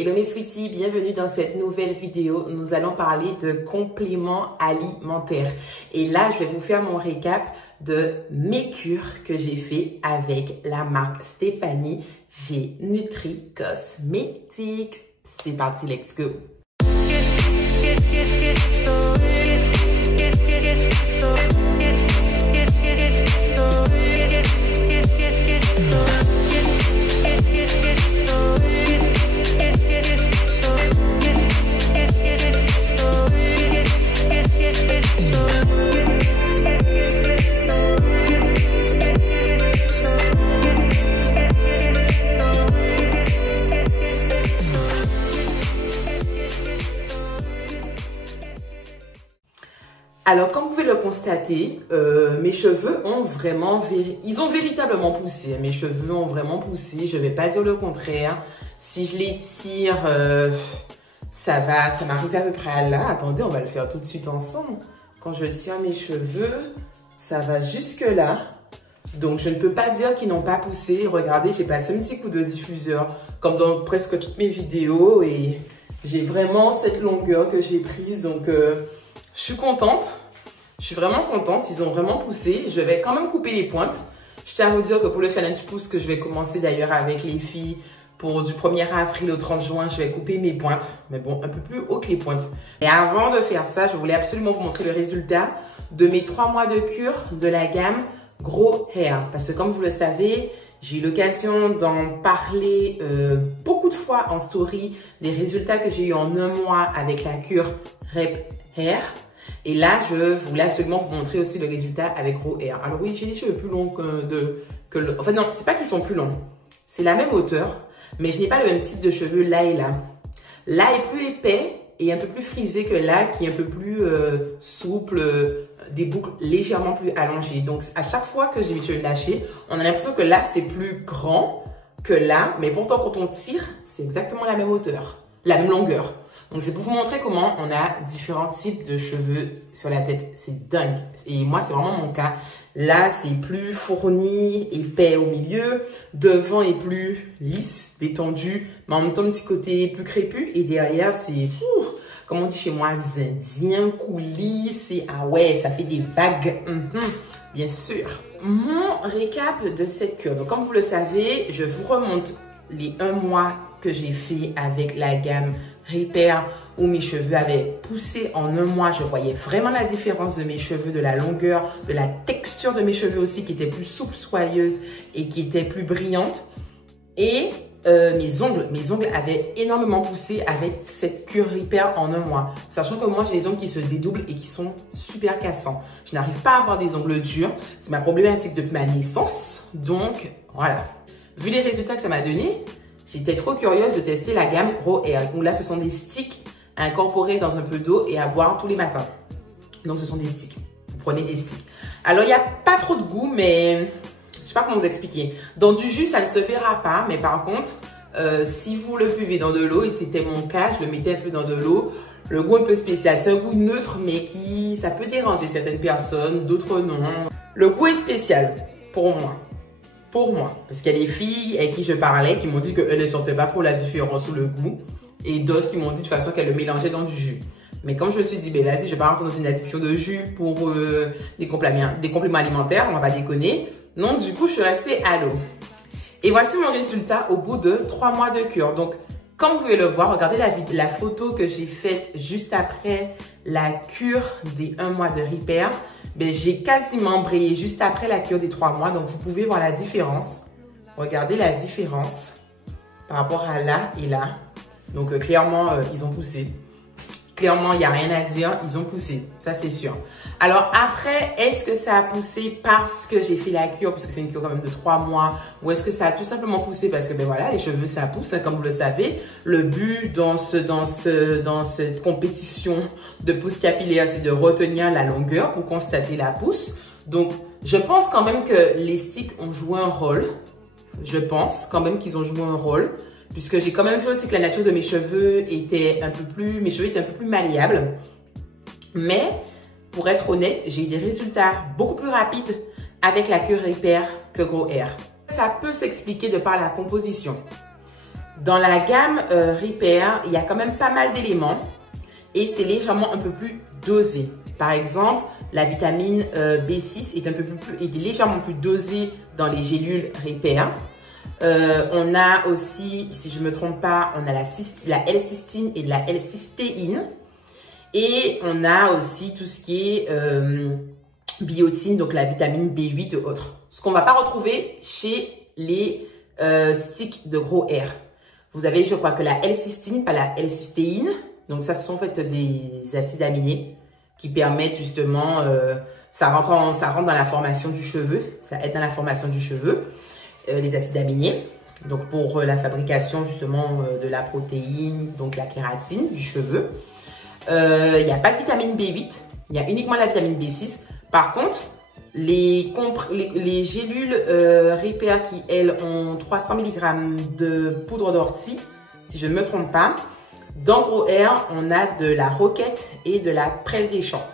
Hello mes sweeties, bienvenue dans cette nouvelle vidéo. Nous allons parler de compléments alimentaires. Et là, je vais vous faire mon récap de mes cures que j'ai fait avec la marque Stéphanie G Nutri Cosmetics. C'est parti, let's go! Alors, comme vous pouvez le constater, mes cheveux ont vraiment, véritablement poussé. Mes cheveux ont vraiment poussé, je ne vais pas dire le contraire. Si je les tire, ça m'arrive à peu près à là. Attendez, on va le faire tout de suite ensemble. Quand je tire mes cheveux, ça va jusque là. Donc, je ne peux pas dire qu'ils n'ont pas poussé. Regardez, j'ai passé un petit coup de diffuseur, comme dans presque toutes mes vidéos. Et j'ai vraiment cette longueur que j'ai prise, donc... je suis contente, je suis vraiment contente, ils ont vraiment poussé. Je vais quand même couper les pointes. Je tiens à vous dire que pour le challenge pouce que je vais commencer d'ailleurs avec les filles pour du 1er avril au 30 juin, je vais couper mes pointes. Mais bon, un peu plus haut que les pointes. Et avant de faire ça, je voulais absolument vous montrer le résultat de mes 3 mois de cure de la gamme Grow Hair. Parce que comme vous le savez, j'ai eu l'occasion d'en parler beaucoup de fois en story des résultats que j'ai eu en 1 mois avec la cure Rep Hair. Et là, je voulais absolument vous montrer aussi le résultat avec Grow Hair. Alors oui, j'ai les cheveux plus longs Enfin non, c'est pas qu'ils sont plus longs. C'est la même hauteur, mais je n'ai pas le même type de cheveux là et là. Là est plus épais et un peu plus frisé que là, qui est un peu plus souple, des boucles légèrement plus allongées. Donc, à chaque fois que j'ai mes cheveux lâchés, on a l'impression que là, c'est plus grand que là. Mais pourtant, quand on tire, c'est exactement la même hauteur, la même longueur. Donc, c'est pour vous montrer comment on a différents types de cheveux sur la tête. C'est dingue. Et moi, c'est vraiment mon cas. Là, c'est plus fourni, épais au milieu. Devant est plus lisse, détendu, mais en même temps, un petit côté plus crépus. Et derrière, c'est, comme on dit chez moi, zindien, coulis. Ah ouais, ça fait des vagues. Bien sûr. Mon récap de cette cure. Donc, comme vous le savez, je vous remonte les 1 mois que j'ai fait avec la gamme Repair, où mes cheveux avaient poussé en 1 mois. Je voyais vraiment la différence de mes cheveux, de la longueur, de la texture de mes cheveux aussi, qui était plus souple, soyeuse et qui était plus brillante. Et mes ongles avaient énormément poussé avec cette cure Repair en 1 mois. Sachant que moi, j'ai des ongles qui se dédoublent et qui sont super cassants. Je n'arrive pas à avoir des ongles durs. C'est ma problématique depuis ma naissance. Donc, voilà. Vu les résultats que ça m'a donné, j'étais trop curieuse de tester la gamme Grow Hair. Donc là, ce sont des sticks à incorporer dans un peu d'eau et à boire tous les matins. Donc, ce sont des sticks. Vous prenez des sticks. Alors, il n'y a pas trop de goût, mais je ne sais pas comment vous expliquer. Dans du jus, ça ne se verra pas. Mais par contre, si vous le buvez dans de l'eau, et c'était mon cas, je le mettais un peu dans de l'eau, le goût un peu spécial. C'est un goût neutre, mais ça peut déranger certaines personnes, d'autres non. Le goût est spécial pour moi. Parce qu'il y a des filles avec qui je parlais qui m'ont dit qu'elles ne sentaient pas trop la différence sous le goût et d'autres qui m'ont dit de toute façon qu'elles le mélangeaient dans du jus. Mais comme je me suis dit, ben vas-y, je vais pas rentrer dans une addiction de jus pour des compléments alimentaires, on va pas déconner. Donc du coup, je suis restée à l'eau. Et voici mon résultat au bout de 3 mois de cure. Donc, comme vous pouvez le voir, regardez la photo que j'ai faite juste après la cure des 1 mois de Repair. Ben, j'ai quasiment brillé juste après la cure des 3 mois. Donc, vous pouvez voir la différence. Regardez la différence par rapport à là et là. Donc, clairement, ils ont poussé. Clairement, il n'y a rien à dire. Ils ont poussé. Ça, c'est sûr. Alors, après, est-ce que ça a poussé parce que j'ai fait la cure, parce que c'est une cure quand même de 3 mois, ou est-ce que ça a tout simplement poussé parce que, ben voilà, les cheveux, ça pousse, hein, comme vous le savez. Le but dans cette compétition de pousse capillaire, c'est de retenir la longueur pour constater la pousse. Donc, je pense quand même que les sticks ont joué un rôle. Je pense quand même qu'ils ont joué un rôle. Puisque j'ai quand même vu aussi que la nature de mes cheveux était un peu plus malléables. Mais, pour être honnête, j'ai eu des résultats beaucoup plus rapides avec la cure Repair que Grow Hair. Ça peut s'expliquer de par la composition. Dans la gamme Repair, il y a quand même pas mal d'éléments et c'est légèrement un peu plus dosé. Par exemple, la vitamine B6 est légèrement plus dosée dans les gélules Repair. On a aussi, si je ne me trompe pas, on a la L-cystine et la L-cystéine. Et on a aussi tout ce qui est biotine, donc la vitamine B8 et autres. Ce qu'on ne va pas retrouver chez les sticks de gros R. Vous avez, je crois, que la L-cystine, pas la L-cystéine. Donc ça, ce sont en fait des acides aminés qui permettent justement, ça rentre dans la formation du cheveu, ça aide dans la formation du cheveu, les acides aminés. Donc pour la fabrication justement de la protéine, donc la kératine du cheveu. Il n'y a pas de vitamine B8, il y a uniquement la vitamine B6. Par contre, les gélules Repair qui, elles, ont 300 mg de poudre d'ortie, si je ne me trompe pas, dans Gros R, on a de la roquette et de la prêle des champs.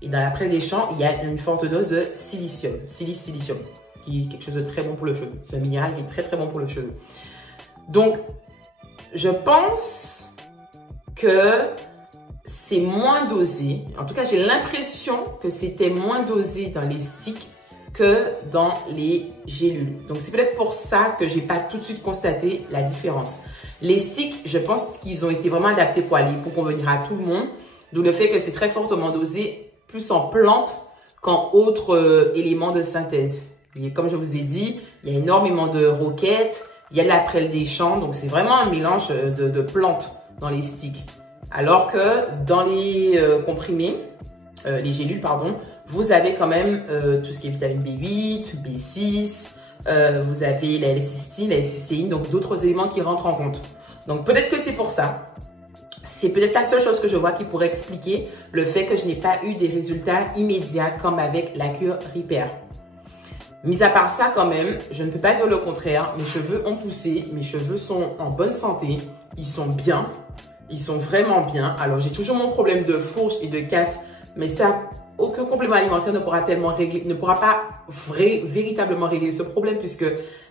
Et dans la prêle des champs, il y a une forte dose de silicium, silicium, qui est quelque chose de très bon pour le cheveu. C'est un minéral qui est très très bon pour le cheveu. Donc, je pense que c'est moins dosé. En tout cas, j'ai l'impression que c'était moins dosé dans les sticks que dans les gélules. Donc, c'est peut-être pour ça que j'ai pas tout de suite constaté la différence. Les sticks, je pense qu'ils ont été vraiment adaptés pour convenir à tout le monde. D'où le fait que c'est très fortement dosé, plus en plante qu'en autres éléments de synthèse. Et comme je vous ai dit, il y a énormément de roquettes, il y a de la prêle des champs. Donc, c'est vraiment un mélange de plantes dans les sticks. Alors que dans les comprimés, les gélules, pardon, vous avez quand même tout ce qui est vitamine B8, B6, vous avez la L-cystine, la L-cystéine, donc d'autres éléments qui rentrent en compte. Donc peut-être que c'est pour ça. C'est peut-être la seule chose que je vois qui pourrait expliquer le fait que je n'ai pas eu des résultats immédiats comme avec la cure Repair. Mis à part ça quand même, je ne peux pas dire le contraire. Mes cheveux ont poussé, mes cheveux sont en bonne santé, ils sont bien. Ils sont vraiment bien. Alors, j'ai toujours mon problème de fourche et de casse, mais ça, aucun complément alimentaire ne pourra pas véritablement régler ce problème puisque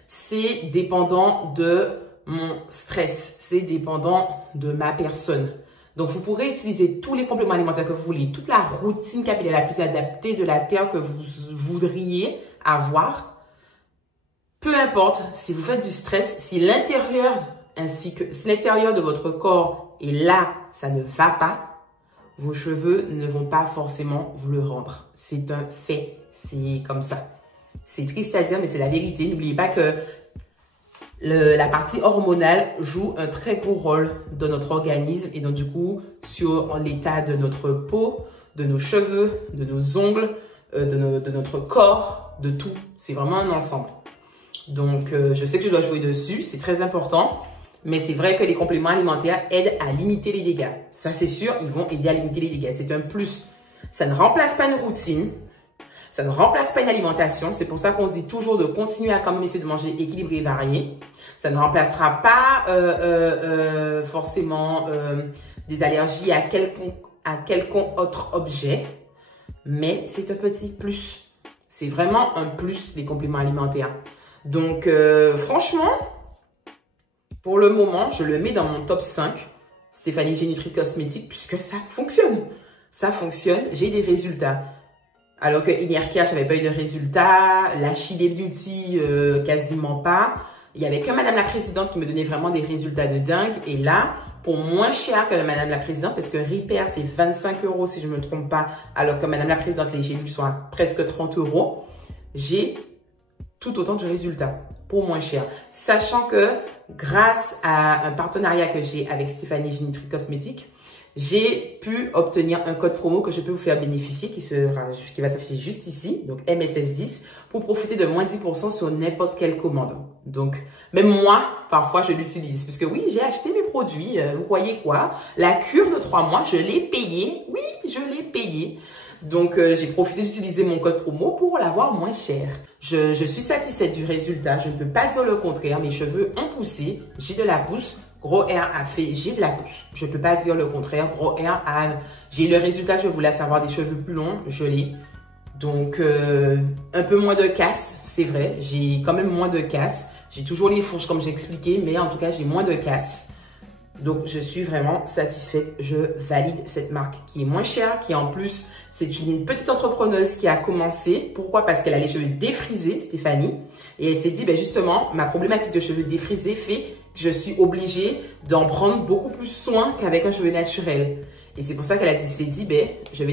c'est dépendant de mon stress, c'est dépendant de ma personne. Donc, vous pourrez utiliser tous les compléments alimentaires que vous voulez, toute la routine capillaire la plus adaptée de la terre que vous voudriez avoir. Peu importe si vous faites du stress, si l'intérieur de votre corps et là, ça ne va pas, vos cheveux ne vont pas forcément vous le rendre. C'est un fait. C'est comme ça. C'est triste à dire, mais c'est la vérité. N'oubliez pas que la partie hormonale joue un très gros rôle dans notre organisme et donc du coup, sur l'état de notre peau, de nos cheveux, de nos ongles, de notre corps, de tout. C'est vraiment un ensemble. Donc, je sais que je dois jouer dessus. C'est très important. Mais c'est vrai que les compléments alimentaires aident à limiter les dégâts. Ça, c'est sûr, ils vont aider à limiter les dégâts. C'est un plus. Ça ne remplace pas une routine. Ça ne remplace pas une alimentation. C'est pour ça qu'on dit toujours de continuer à quand même essayer de manger équilibré et varié. Ça ne remplacera pas forcément des allergies à quelconque autre objet. Mais c'est un petit plus. C'est vraiment un plus, les compléments alimentaires. Donc, franchement... Pour le moment, je le mets dans mon top 5, Stéphanie G Nutri Cosmétique, puisque ça fonctionne. Ça fonctionne, j'ai des résultats. Alors que Inercare, je n'avais pas eu de résultats. La Chide Beauty, quasiment pas. Il n'y avait que Madame la Présidente qui me donnait vraiment des résultats de dingue. Et là, pour moins cher que Madame la Présidente, parce que Repair, c'est 25 € si je ne me trompe pas, alors que Madame la Présidente, les gélules sont à presque 30 €, j'ai tout autant de résultats pour moins cher. Sachant que grâce à un partenariat que j'ai avec Stéphanie G Nutri Cosmétique, j'ai pu obtenir un code promo que je peux vous faire bénéficier qui va s'afficher juste ici, donc MSF10, pour profiter de moins 10% sur n'importe quelle commande. Donc, même moi, parfois, je l'utilise. Puisque oui, j'ai acheté mes produits. Vous croyez quoi? La cure de 3 mois, je l'ai payée. Oui, je l'ai payée. Donc, j'ai profité d'utiliser mon code promo pour l'avoir moins cher. Je suis satisfaite du résultat. Je ne peux pas dire le contraire. Mes cheveux ont poussé. J'ai de la pousse. Gros R a fait, j'ai de la pousse. Je ne peux pas dire le contraire. Gros R a, j'ai le résultat que je voulais, savoir des cheveux plus longs. Je l'ai. Donc, un peu moins de casse, c'est vrai. J'ai quand même moins de casse. J'ai toujours les fourches comme j'ai expliqué, mais en tout cas, j'ai moins de casse. Donc, je suis vraiment satisfaite. Je valide cette marque qui est moins chère, qui en plus, c'est une petite entrepreneuse qui a commencé. Pourquoi? Parce qu'elle a les cheveux défrisés, Stéphanie. Et elle s'est dit, ben justement, ma problématique de cheveux défrisés fait que je suis obligée d'en prendre beaucoup plus soin qu'avec un cheveu naturel. Et c'est pour ça qu'elle s'est dit, ben, je vais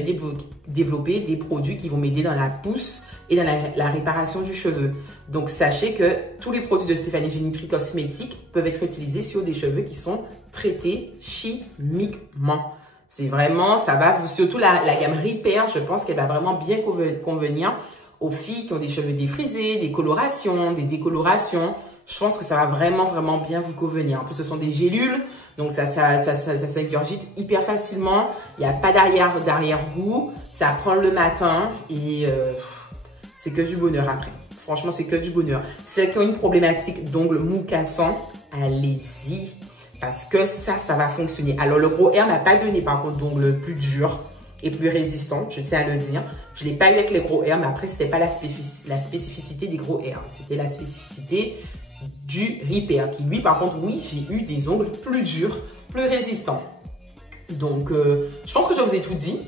développer des produits qui vont m'aider dans la pousse et dans la réparation du cheveu. Donc, sachez que tous les produits de Stéphanie G Nutri Cosmétiques peuvent être utilisés sur des cheveux qui sont traités chimiquement. C'est vraiment, ça va, surtout la gamme Repair, je pense qu'elle va vraiment bien convenir aux filles qui ont des cheveux défrisés, des colorations, des décolorations. Je pense que ça va vraiment, vraiment bien vous convenir. En plus, ce sont des gélules, donc ça s'ingurgite hyper facilement. Il n'y a pas d'arrière-goût. Ça prend le matin et c'est que du bonheur après. Franchement, c'est que du bonheur. Celles qui ont une problématique d'ongles mous cassants, allez-y. Parce que ça va fonctionner. Alors, le gros air n'a pas donné par contre d'ongles plus durs et plus résistants, je tiens à le dire. Je ne l'ai pas eu avec les gros air, mais après, ce n'était pas la spécificité des gros air. C'était la spécificité du Repair, qui lui, par contre, oui, j'ai eu des ongles plus durs, plus résistants. Donc, je pense que je vous ai tout dit.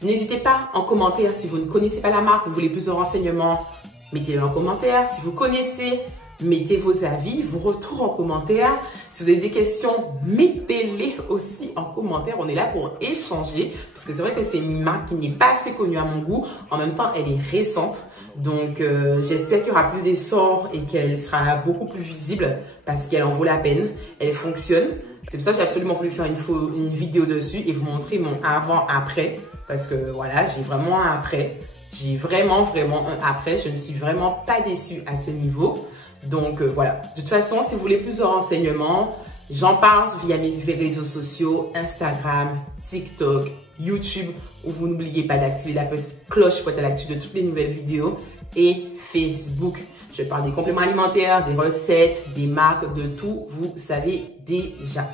N'hésitez pas en commentaire si vous ne connaissez pas la marque, vous voulez plus de renseignements, mettez-le en commentaire. Si vous connaissez, mettez vos avis, vos retours en commentaire. Si vous avez des questions, mettez-les aussi en commentaire. On est là pour échanger, parce que c'est vrai que c'est une marque qui n'est pas assez connue à mon goût. En même temps, elle est récente. Donc, j'espère qu'il y aura plus d'essor et qu'elle sera beaucoup plus visible parce qu'elle en vaut la peine. Elle fonctionne. C'est pour ça que j'ai absolument voulu faire une vidéo dessus et vous montrer mon avant-après. Parce que voilà, j'ai vraiment un après. J'ai vraiment, vraiment un après. Je ne suis vraiment pas déçue à ce niveau. Donc, voilà. De toute façon, si vous voulez plus de renseignements, j'en parle via mes réseaux sociaux, Instagram, TikTok, YouTube, où vous n'oubliez pas d'activer la petite cloche pour être à l'actu de toutes les nouvelles vidéos, et Facebook. Je parle des compléments alimentaires, des recettes, des marques, de tout, vous savez déjà.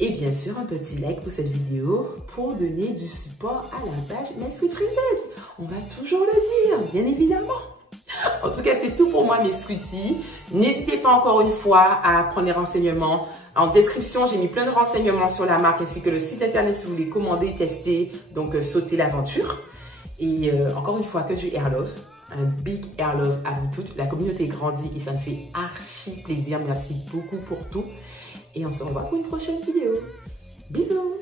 Et bien sûr, un petit like pour cette vidéo pour donner du support à la page My Sweet Frisette. On va toujours le dire, bien évidemment. En tout cas, c'est tout pour moi, mes sweeties. N'hésitez pas encore une fois à prendre les renseignements. En description, j'ai mis plein de renseignements sur la marque ainsi que le site internet si vous voulez commander, tester, donc sauter l'aventure. Et encore une fois, que du air love. Un big air love à vous toutes. La communauté grandit et ça me fait archi plaisir. Merci beaucoup pour tout. Et on se revoit pour une prochaine vidéo. Bisous!